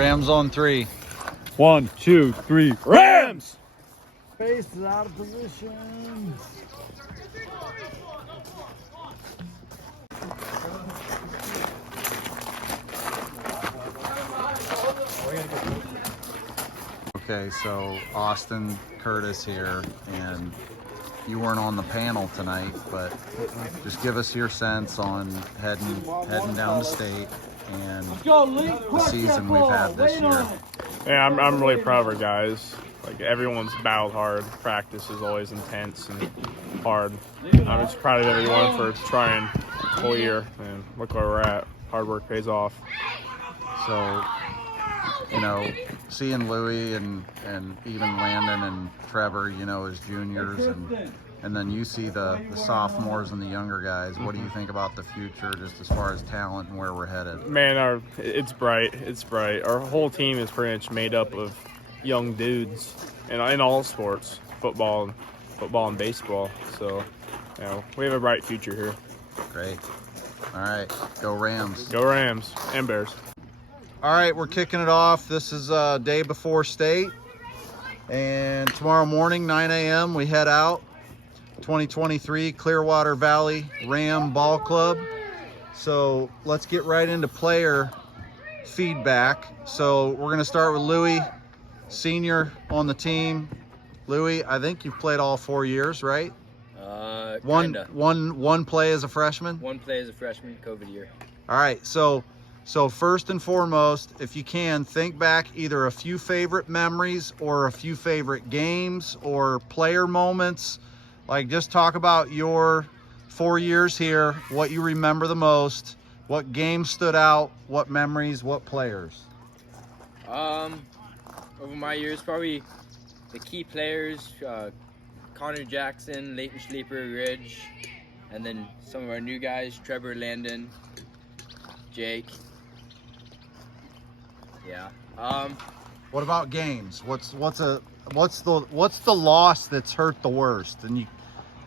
Rams on 3. 1, 2, 3. Rams! Base is out of position. Okay, so Austin Curtis here, and you weren't on the panel tonight, but just give us your sense on heading down to state and the season we've had this year. Yeah, I'm really proud of our guys. Like, everyone's battled hard. Practice is always intense and hard. I'm just proud of everyone for trying the whole year, and look where we're at. Hard work pays off. So, you know, seeing Louis and even Landon and Trevor, you know, as juniors, and then you see the sophomores and the younger guys. What do you think about the future, just as far as talent and where we're headed? Man, it's bright. It's bright. Our whole team is pretty much made up of young dudes in all sports, football and baseball. So, you know, we have a bright future here. Great. All right, go Rams. Go Rams and Bears. All right, we're kicking it off. This is day before state, and tomorrow morning, 9 a.m., we head out. 2023 Clearwater Valley Ram Ball Club. So let's get right into player feedback. So we're gonna start with Louis, senior on the team. Louis, I think you've played all 4 years, right? Kinda. One play as a freshman? One play as a freshman, COVID year. All right, so first and foremost, if you can, think back either a few favorite memories or a few favorite games or player moments. Like, just talk about your 4 years here, what you remember the most, what games stood out, what memories, what players. Over my years, probably the key players, Connor Jackson, Leighton Schleeper, Ridge, and then some of our new guys, Trevor, Landon, Jake. Yeah. What about games? What's the loss that's hurt the worst? And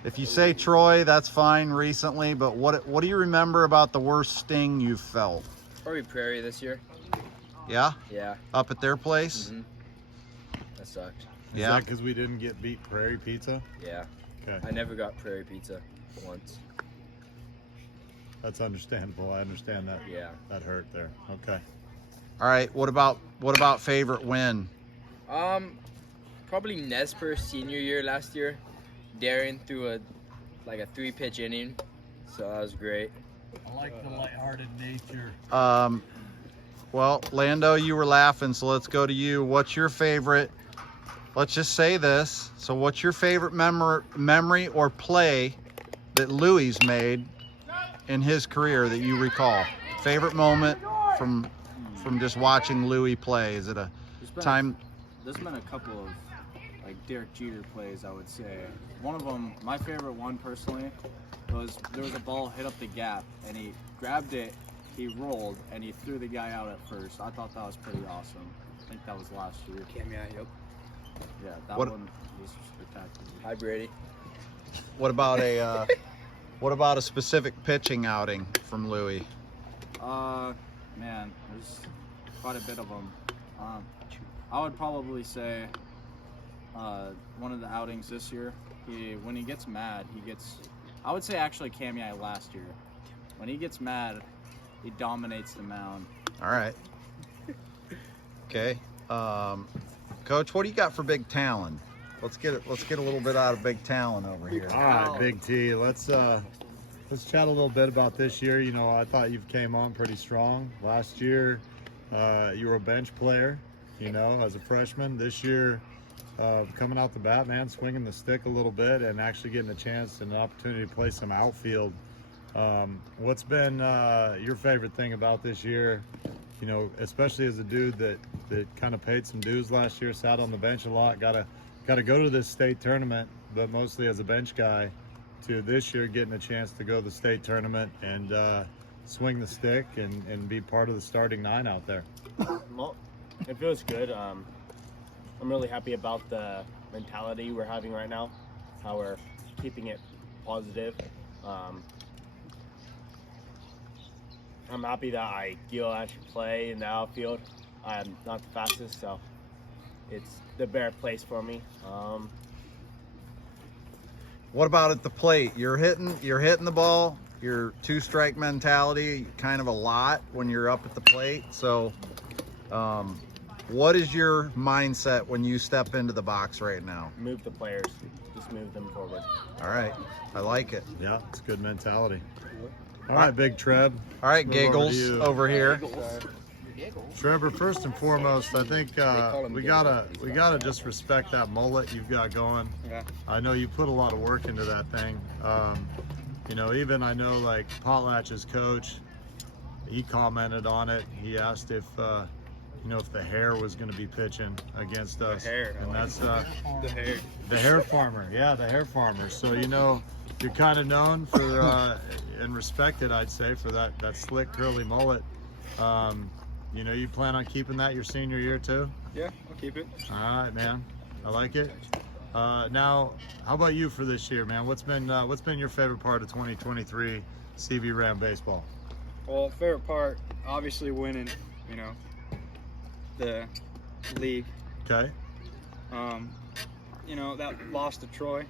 if you say Troy, that's fine recently, but what do you remember about the worst sting you've felt? Probably Prairie this year. Yeah? Yeah. Up at their place? Mm-hmm. That sucked. Is Yeah. that because we didn't get beat Prairie Pizza? Yeah. Okay. I never got Prairie Pizza once. That's understandable. I understand that. Yeah. That hurt there. Okay. All right, what about favorite win? Probably Nesper senior year last year. Darren threw a 3-pitch inning, so that was great. I like the lighthearted nature. Well, Lando, you were laughing, so let's go to you. What's your favorite? Let's just say this. So what's your favorite memory or play that Louis made in his career that you recall? Favorite moment from just watching Louis play? Is it a time? There's been a couple of Derek Jeter plays, I would say. One of them, my favorite one personally, was there was a ball hit up the gap and he grabbed it, he rolled, and he threw the guy out at first. I thought that was pretty awesome. I think that was last year. Yep. Yeah, that What- one was spectacular. Hi, Brady. What about a specific pitching outing from Louis? Man, there's quite a bit of them. I would probably say one of the outings this year, when he gets mad, I would say actually Kamiai last year. When he gets mad, he dominates the mound. All right. Okay. Coach, what do you got for Big Talon? Let's get a little bit out of Big Talon over here. All right, Big T. Let's chat a little bit about this year. You know, I thought you came on pretty strong last year. You were a bench player, you know, as a freshman. This year, coming out the bat, man, swinging the stick a little bit and actually getting a chance and an opportunity to play some outfield. What's been your favorite thing about this year? You know, especially as a dude that kind of paid some dues last year, sat on the bench a lot, got to go to this state tournament, but mostly as a bench guy, to this year getting a chance to go to the state tournament and swing the stick and be part of the starting 9 out there. Well, it feels good. I'm really happy about the mentality we're having right now, how we're keeping it positive. I'm happy that I feel I should play in the outfield. I'm not the fastest, so it's the better place for me. What about at the plate? You're hitting the ball. Your 2-strike mentality kind of a lot when you're up at the plate. So, what is your mindset when you step into the box right now? Move the players, just move them forward. All right, I like it. Yeah, it's good mentality. All right, Big Treb. All right, Move over to Giggles you. over here. Trevor, first and foremost, I think call him we gotta just respect that mullet you've got going. Yeah. I know you put a lot of work into that thing. You know, even I know like Potlatch's coach, he commented on it. He asked if you know, if the hair was going to be pitching against us. hair, I and like that's The hair. the hair farmer. Yeah, the hair farmer. So you know, you're kind of known for and respected, I'd say, for that slick curly mullet. You know, you plan on keeping that your senior year too? Yeah, I'll keep it. All right, man. I like it. Now, how about you for this year, man? What's been your favorite part of 2023 CV Ram baseball? Well, favorite part, obviously winning, you know, the league. Okay. You know, that loss to Troy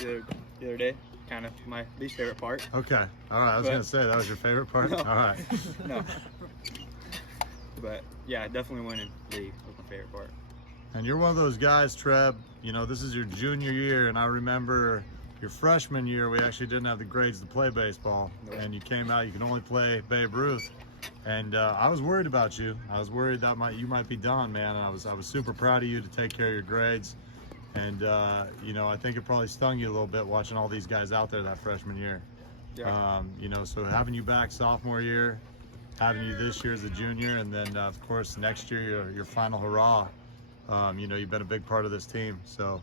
the other day, kind of my least favorite part. Okay. All right. I was But- gonna say that was your favorite part. No. All right. No. But yeah, definitely winning league was my favorite part. And you're one of those guys, Treb. You know, this is your junior year, and I remember your freshman year, we actually didn't have the grades to play baseball, and you came out. You can only play Babe Ruth, and I was worried about you. I was worried that you might be done, man. And I was super proud of you to take care of your grades, and you know, I think it probably stung you a little bit watching all these guys out there that freshman year. Yeah. You know, so having you back sophomore year, having you this year as a junior, and then of course next year your final hurrah. You know, you've been a big part of this team. So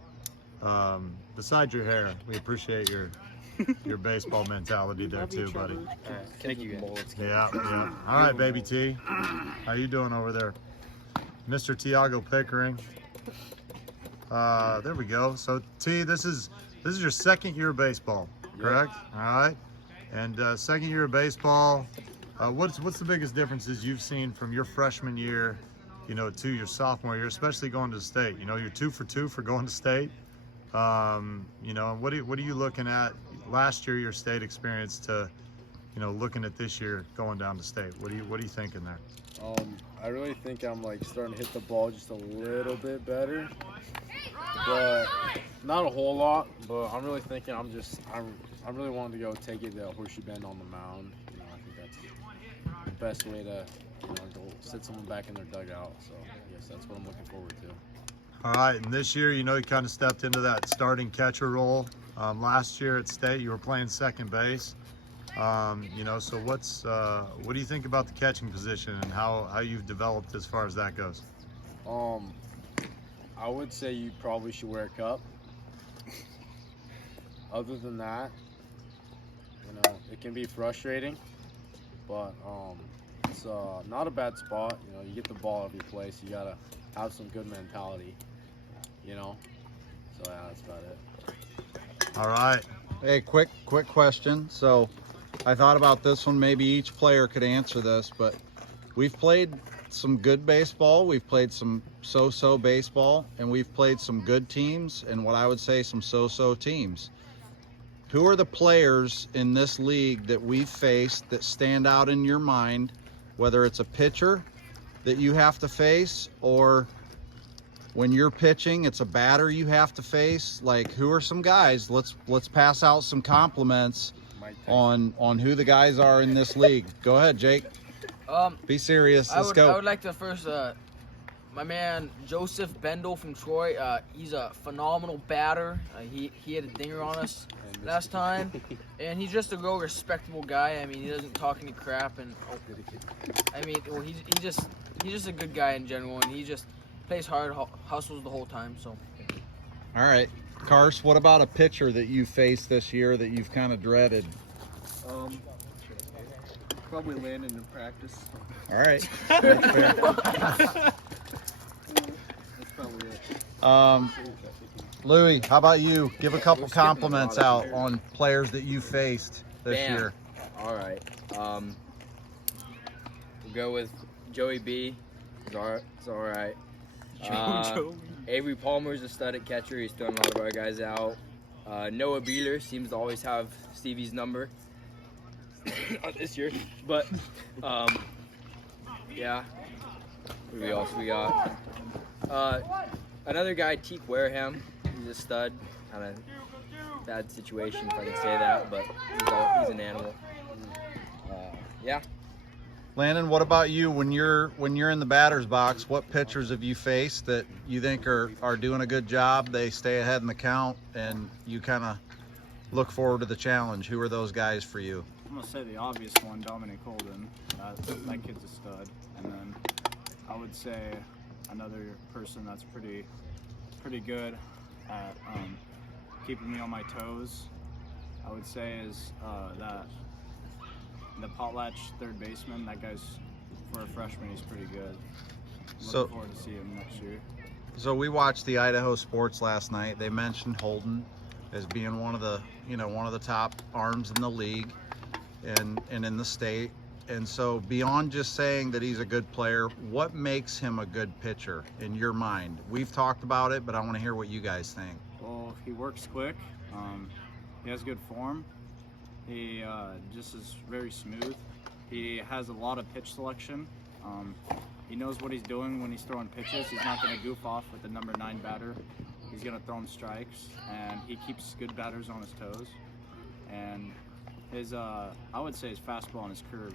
besides your hair, we appreciate your baseball mentality there too, buddy. Thank you guys. Yeah, yeah. All right, baby T. How you doing over there? Mr. Tiago Pickering. There we go. So T, this is your second year of baseball, correct? All right. And second year of baseball, what's the biggest differences you've seen from your freshman year, you know, to your sophomore year, especially going to state? You know, you're 2 for 2 for going to state. You know, and what are you looking at last year, your state experience, to, you know, looking at this year going down to state? What are you thinking there? I really think I'm like starting to hit the ball just a little bit better, but not a whole lot. But I'm really thinking I'm really wanting to go take it to Horseshoe Bend on the mound. You know, I think that's the best way to, you know, go sit someone back in their dugout. So I guess that's what I'm looking forward to. All right, and this year, you know, you kind of stepped into that starting catcher role. Last year at state, you were playing second base. You know, so what do you think about the catching position and how you've developed as far as that goes? I would say you probably should wear a cup. Other than that, you know, it can be frustrating, but it's not a bad spot. You know, you get the ball every place. You gotta have some good mentality, you know. So yeah, that's about it. All right. Hey, quick question. So I thought about this one. Maybe each player could answer this, but we've played some good baseball. We've played some so-so baseball, and we've played some good teams and what I would say some so-so teams. Who are the players in this league that we've faced that stand out in your mind, whether it's a pitcher that you have to face, or when you're pitching, it's a batter you have to face? Like, who are some guys? Let's pass out some compliments on who the guys are in this league. Go ahead, Jake. Be serious. Let's I go. would like to first, my man Joseph Bendel from Troy. He's a phenomenal batter. He had a dinger on us last time, and he's just a real respectable guy. I mean, he doesn't talk any crap, and I mean, well, he's just a good guy in general, and he just plays hard, hustles the whole time. So. All right, Kars, what about a pitcher that you faced this year that you've kind of dreaded? Probably landing in practice. All right. That's fair. That's probably it. Louis, how about you? Give a couple compliments out on players that you faced this Bam. year. All right. We'll go with Joey B. It's all right. Avery Palmer's a stud at catcher. He's throwing a lot of our guys out. Noah Beeler seems to always have Stevie's number. Not this year, but yeah. Who else we got? Another guy, Teak Wareham. He's a stud. Kind of bad situation if I can say that, but he's an animal. Yeah. Landon, what about you when you're in the batter's box? What pitchers have you faced that you think are doing a good job? They stay ahead in the count, and you kind of look forward to the challenge. Who are those guys for you? I'm gonna say the obvious one, Dominic Holden. That kid's a stud. And then I would say another person that's pretty good at keeping me on my toes, I would say, is that the Potlatch third baseman. That guy's, for a freshman, he's pretty good. Looking forward to see him next year. So we watched the Idaho Sports last night. They mentioned Holden as being one of the top arms in the league and in the state. And so beyond just saying that he's a good player, what makes him a good pitcher in your mind? We've talked about it, but I want to hear what you guys think. Well, he works quick. He has good form. He just is very smooth. He has a lot of pitch selection. He knows what he's doing when he's throwing pitches. He's not going to goof off with the number 9 batter. He's going to throw him strikes, and he keeps good batters on his toes. And his, I would say his fastball and his curve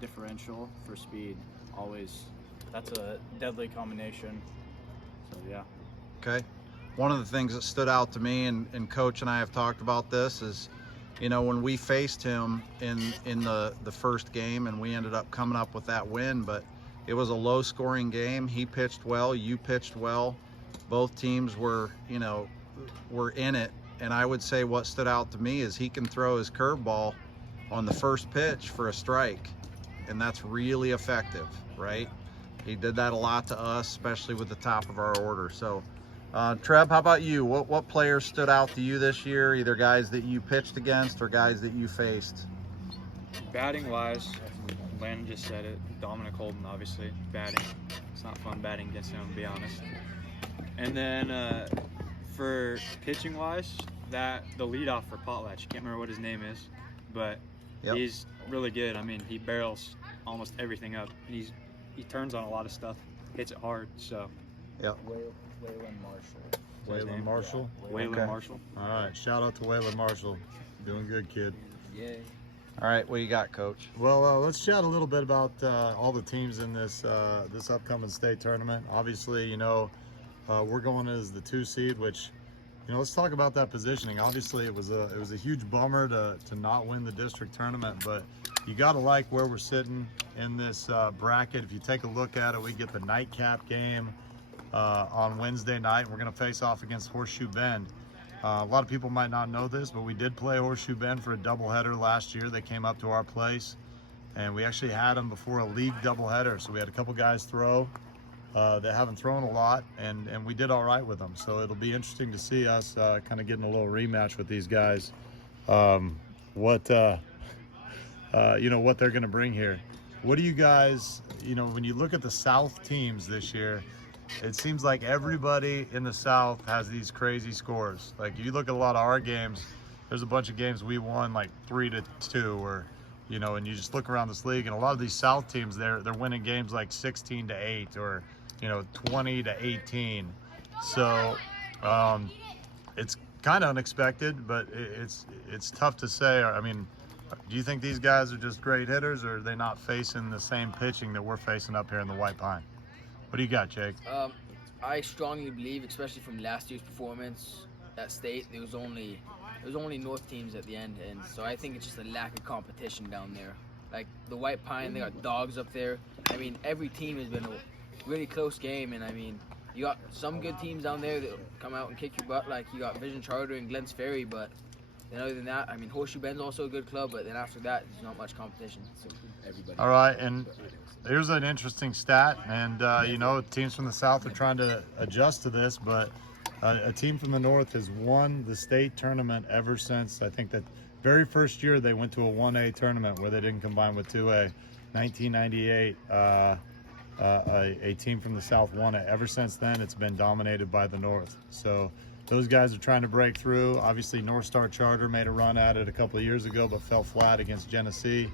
differential for speed, always, that's a deadly combination. So, yeah. Okay. One of the things that stood out to me, and Coach and I have talked about this, is when we faced him in the first game, and we ended up coming up with that win, but it was a low scoring game. He pitched well, you pitched well. Both teams were in it. And I would say what stood out to me is he can throw his curveball on the first pitch for a strike. And that's really effective, right? He did that a lot to us, especially with the top of our order. So Trev, how about you? What players stood out to you this year, either guys that you pitched against or guys that you faced? Batting wise, Landon just said it. Dominic Holden, obviously, batting. It's not fun batting against him, to be honest. And then for pitching wise, the leadoff for Potlatch, can't remember what his name is, but yep. He's really good. I mean, he barrels almost everything up. He turns on a lot of stuff, hits it hard. So. Yep. Waylon Marshall. Waylon Marshall. All right, shout out to Waylon Marshall. Doing good, kid. Yay. All right, what you got, Coach? Well, let's chat a little bit about all the teams in this upcoming state tournament. Obviously, we're going as the 2 seed, which, let's talk about that positioning. Obviously, it was a huge bummer to not win the district tournament, but you got to like where we're sitting in this bracket. If you take a look at it, we get the nightcap game on Wednesday night. We're going to face off against Horseshoe Bend. A lot of people might not know this, but we did play Horseshoe Bend for a doubleheader last year. They came up to our place, and we actually had them before a league doubleheader. So we had a couple guys throw that haven't thrown a lot, and we did all right with them. So it'll be interesting to see us kind of getting a little rematch with these guys. What they're going to bring here. What do you guys, when you look at the South teams this year, it seems like everybody in the South has these crazy scores. Like, you look at a lot of our games, there's a bunch of games we won like 3-2, or and you just look around this league, and a lot of these South teams, they're winning games like 16-8 or 20-18. So it's kind of unexpected, but it's tough to say. I mean, do you think these guys are just great hitters, or are they not facing the same pitching that we're facing up here in the White Pine? What do you got, Jake? I strongly believe, especially from last year's performance at state, there was only North teams at the end, and so I think it's just a lack of competition down there. Like the White Pine, they got dogs up there. I mean, every team has been a really close game, and I mean, you got some good teams down there that come out and kick your butt, like you got Vision Charter and Glens Ferry, but then other than that, I mean, Horseshoe Bend's also a good club, but then after that, there's not much competition. So everybody. All right, and here's an interesting stat, and teams from the South are trying to adjust to this, but a team from the North has won the state tournament ever since, I think, that very first year they went to a 1A tournament where they didn't combine with 2A, 1998. a team from the South won it. Ever since then, it's been dominated by the North. So those guys are trying to break through. Obviously, North Star Charter made a run at it a couple of years ago, but fell flat against Genesee.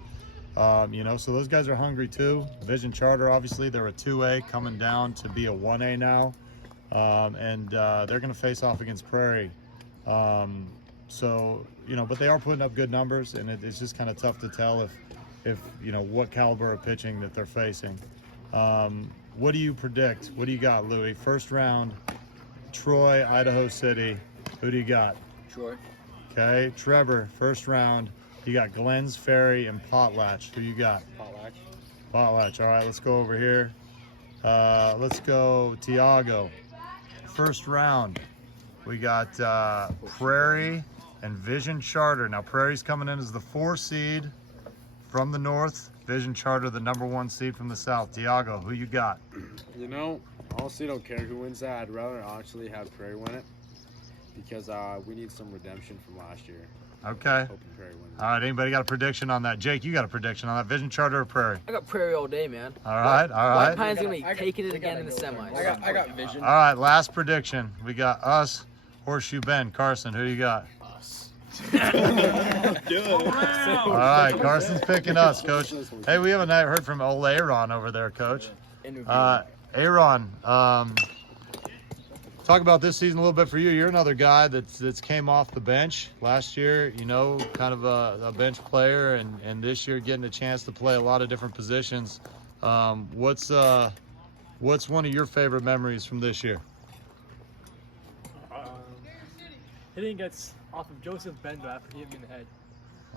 You know, so those guys are hungry too. Vision Charter, obviously, they're a 2A coming down to be a 1A now. They're going to face off against Prairie. So, you know, but they are putting up good numbers, and it's just kind of tough to tell if you know, what caliber of pitching that they're facing. What do you predict? What do you got, Louis? First round, Troy, Idaho City. Who do you got? Troy. Okay, Trevor, first round. You got Glens Ferry and Potlatch. Who you got? Potlatch. Potlatch. All right, let's go over here. Let's go Tiago. First round, we got Prairie and Vision Charter. Now Prairie's coming in as the 4 seed from the north. Vision Charter, the number 1 seed from the south. Tiago, who you got? You know, honestly, don't care who wins that. I'd rather actually have Prairie win it because we need some redemption from last year. Okay. Hoping Prairie wins. All right, anybody got a prediction on that? Jake, you got a prediction on that? Vision Charter or Prairie? I got Prairie all day, man. All right, all White right. Pine's gonna be taking it again in the semis. I got Vision. All right, last prediction. We got us, Horseshoe Bend. Carson, who you got? All right, Carson's picking us, Coach. Hey, we haven't heard from old Aaron over there, Coach. Aaron, talk about this season a little bit for you. You're another guy that's came off the bench last year, you know, kind of a bench player, and this year getting a chance to play a lot of different positions. What's one of your favorite memories from this year? Hitting gets off of Joseph Bendo after he hit me in the head.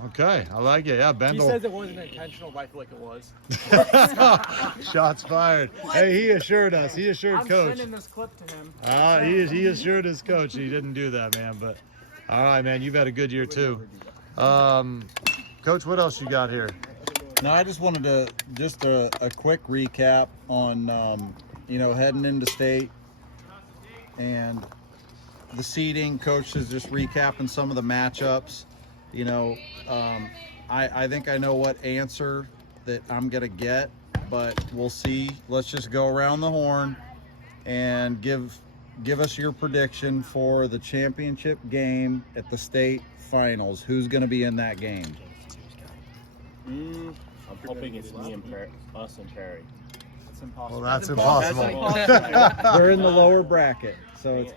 Okay, I like it. Yeah, He Bendel. says it wasn't intentional, but I feel like it was. Shots fired. Hey, he assured us. He assured I'm Coach. sending this clip to him. He assured his coach he didn't do that, man. But all right, man, you've had a good year too. Coach, what else you got here? No, I just wanted to just a quick recap on you know, heading into state and the seeding. Coach is just recapping some of the matchups. You know, I think I know what answer that I'm gonna get, but we'll see. Let's just go around the horn and give us your prediction for the championship game at the state finals. Who's gonna be in that game? I'm hoping it's me and us and Perry. It's impossible. Well, that's impossible. We're in the lower bracket, so it's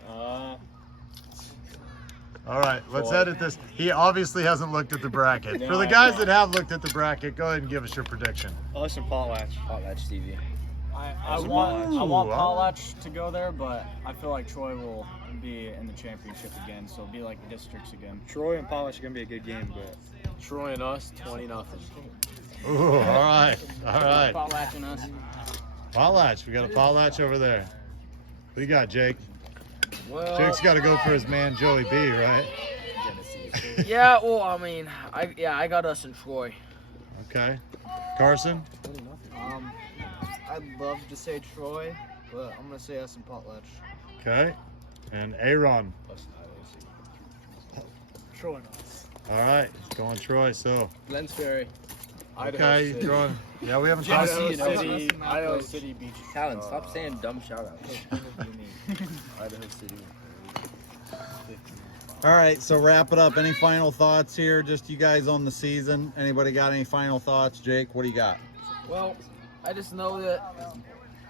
All right, let's edit this. He obviously hasn't looked at the bracket. For the guys that have looked at the bracket, go ahead and give us your prediction. Us and Potlatch. Potlatch TV. I want Ooh, Potlatch to go there, but I feel like Troy will be in the championship again, so it'll be like districts again. Troy and Potlatch are gonna be a good game, but Troy and us, 20-0. Ooh, all right, all right. Potlatch and us. Potlatch, we got a Potlatch over there. What do you got, Jake? Well, Jake's got to go for his man Joey B, right? yeah. Well, I mean, I got us in Troy. Okay. Carson? I'd love to say Troy, but I'm gonna say us and Potlatch. Okay. And Aaron. Troy and us. All right, going Troy. So, Glens Ferry. okay, you throwing. Yeah, we haven't talked. Idaho City Beach. Talon, stop saying dumb shout-outs. Idaho City. all right. So wrap it up. Any final thoughts here? Just you guys on the season. Anybody got any final thoughts? Jake, what do you got? Well, I just know that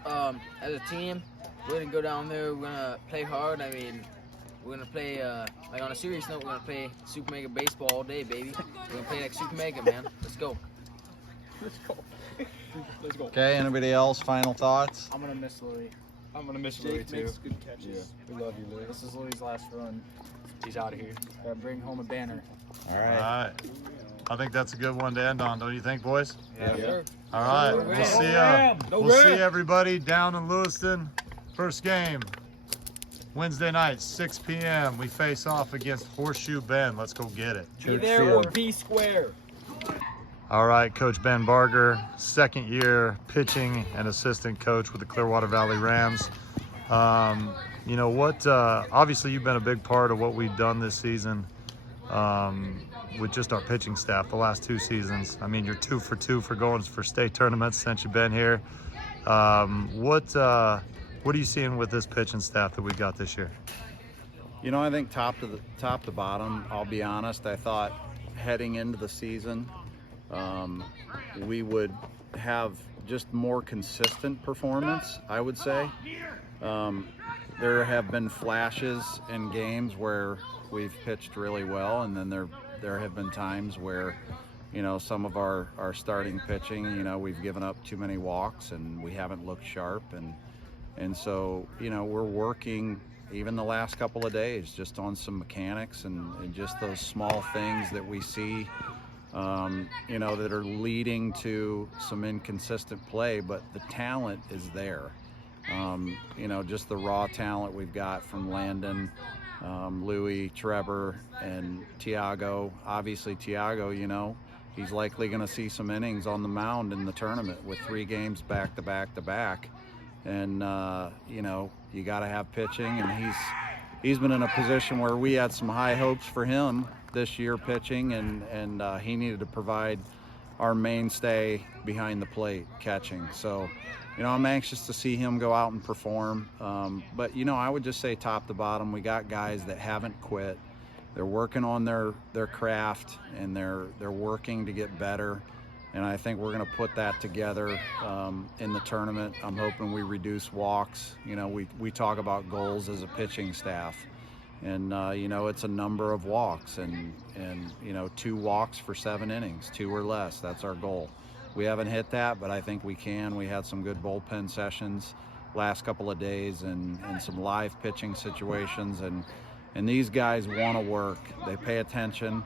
as a team, we're gonna go down there. We're gonna play hard. I mean, we're gonna play like on a serious note. We're gonna play Super Mega baseball all day, baby. We're gonna play like Super Mega, man. Let's go. Let's go. Okay. Anybody else? Final thoughts? I'm gonna miss Louis. I'm gonna miss Louis too. Makes good catches. We love you, Louis. This is Louis' last run. He's out of here. Gotta bring home a banner. All All right. right. I think that's a good one to end on, don't you think, boys? Yeah. All right. We'll see. We'll see everybody down in Lewiston. First game, Wednesday night, 6 p.m. We face off against Horseshoe Bend. Let's go get it. Be there or be square. All right, Coach Ben Barger, second year pitching and assistant coach with the Clearwater Valley Rams. You know what? Obviously, you've been a big part of what we've done this season with just our pitching staff the last 2 seasons. I mean, you're 2 for 2 for going for state tournaments since you've been here. What are you seeing with this pitching staff that we got this year? You know, I think top to bottom, I'll be honest, I thought heading into the season, we would have just more consistent performance, I would say. There have been flashes in games where we've pitched really well, and then there have been times where, you know, some of our starting pitching, you know, we've given up too many walks and we haven't looked sharp, and so, you know, we're working even the last couple of days just on some mechanics and just those small things that we see, you know, that are leading to some inconsistent play, but the talent is there. You know, just the raw talent we've got from Landon, Louis, Trevor, and Tiago. Obviously, Tiago, you know, he's likely going to see some innings on the mound in the tournament with 3 games back to back to back. And, you know, you got to have pitching, and he's been in a position where we had some high hopes for him this year pitching, and he needed to provide our mainstay behind the plate catching. So, you know, I'm anxious to see him go out and perform. But, you know, I would just say top to bottom, we got guys that haven't quit. They're working on their craft, and they're working to get better. And I think we're going to put that together in the tournament. I'm hoping we reduce walks. You know, we talk about goals as a pitching staff. And, you know, it's a number of walks and, you know, 2 walks for 7 innings, 2 or less. That's our goal. We haven't hit that, but I think we can. We had some good bullpen sessions last couple of days and some live pitching situations. And these guys want to work. They pay attention.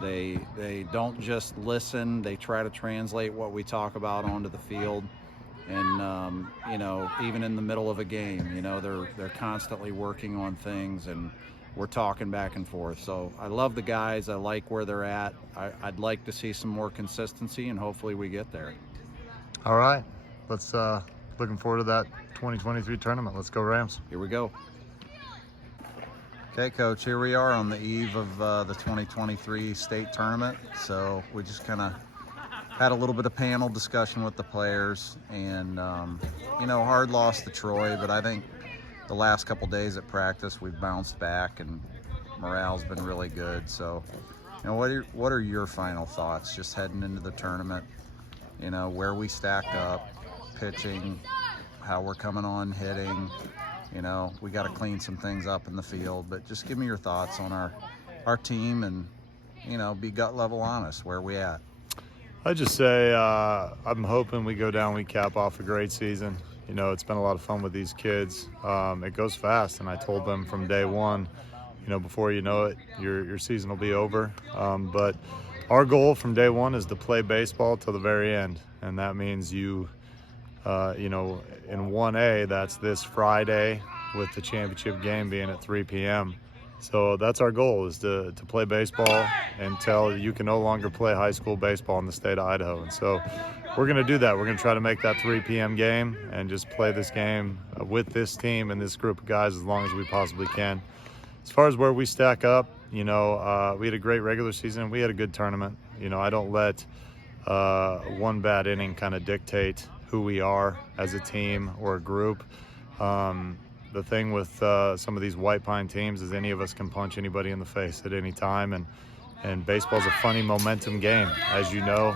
They don't just listen. They try to translate what we talk about onto the field. And, you know, even in the middle of a game, you know, they're constantly working on things, and we're talking back and forth. So I love the guys. I like where they're at. I'd like to see some more consistency, and hopefully we get there. All right. Let's looking forward to that 2023 tournament. Let's go Rams. Here we go. Okay, Coach, here we are on the eve of the 2023 state tournament. So we just kind of had a little bit of panel discussion with the players, and, you know, hard loss to Troy, but I think the last couple days at practice we've bounced back and morale's been really good. So, you know, what are your final thoughts just heading into the tournament? You know, where we stack up, pitching, how we're coming on hitting. You know, we got to clean some things up in the field, but just give me your thoughts on our team and, you know, be gut level honest. Where are we at? I'd just say I'm hoping we go down, we cap off a great season. You know, it's been a lot of fun with these kids. It goes fast, and I told them from day one, you know, before you know it, your season will be over. But our goal from day one is to play baseball till the very end, and that means you know, in 1A, that's this Friday with the championship game being at 3 p.m. So that's our goal, is to play baseball until you can no longer play high school baseball in the state of Idaho. And so we're going to do that. We're going to try to make that 3 p.m. game and just play this game with this team and this group of guys as long as we possibly can. As far as where we stack up, you know, we had a great regular season. We had a good tournament. You know, I don't let one bad inning kind of dictate who we are as a team or a group. The thing with some of these White Pine teams is any of us can punch anybody in the face at any time, and baseball's a funny momentum game, as you know.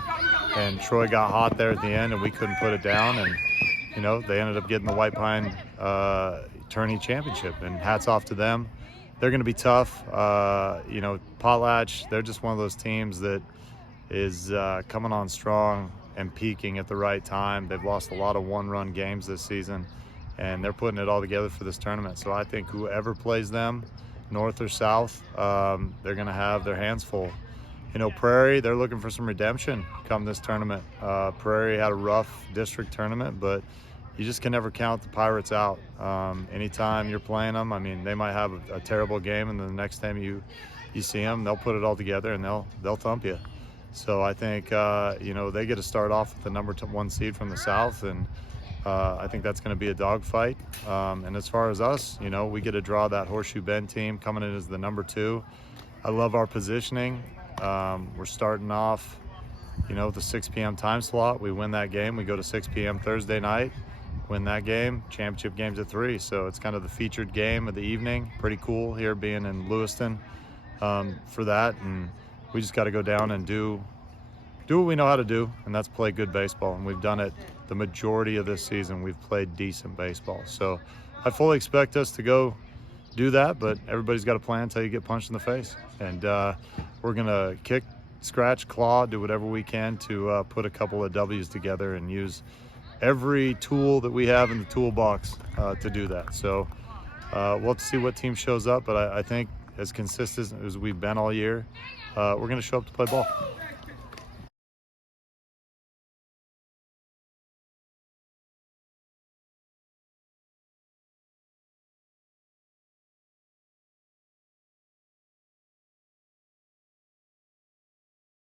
And Troy got hot there at the end, and we couldn't put it down, and you know, they ended up getting the White Pine tourney championship, and hats off to them. They're going to be tough. You know, Potlatch, they're just one of those teams that is coming on strong and peaking at the right time. They've lost a lot of one-run games this season, and they're putting it all together for this tournament. So I think whoever plays them, north or south, they're going to have their hands full. You know, Prairie, they're looking for some redemption come this tournament. Prairie had a rough district tournament, but you just can never count the Pirates out. Anytime you're playing them, I mean, they might have a terrible game, and then the next time you see them, they'll put it all together and they'll thump you. So I think, you know, they get to start off with the number 1 seed from the South, and I think that's going to be a dogfight. And as far as us, you know, we get to draw that Horseshoe Bend team coming in as the number 2. I love our positioning. We're starting off, you know, with the 6 p.m. time slot. We win that game. We go to 6 p.m. Thursday night. win that game. Championship game's at 3, so it's kind of the featured game of the evening. Pretty cool here being in Lewiston for that, and we just got to go down and do what we know how to do, and that's play good baseball. And we've done it the majority of this season. We've played decent baseball, so I fully expect us to go do that, but everybody's got a plan until you get punched in the face. And we're gonna kick, scratch, claw, do whatever we can to put a couple of W's together and use every tool that we have in the toolbox to do that. So we'll have to see what team shows up, but I think as consistent as we've been all year, we're gonna show up to play ball.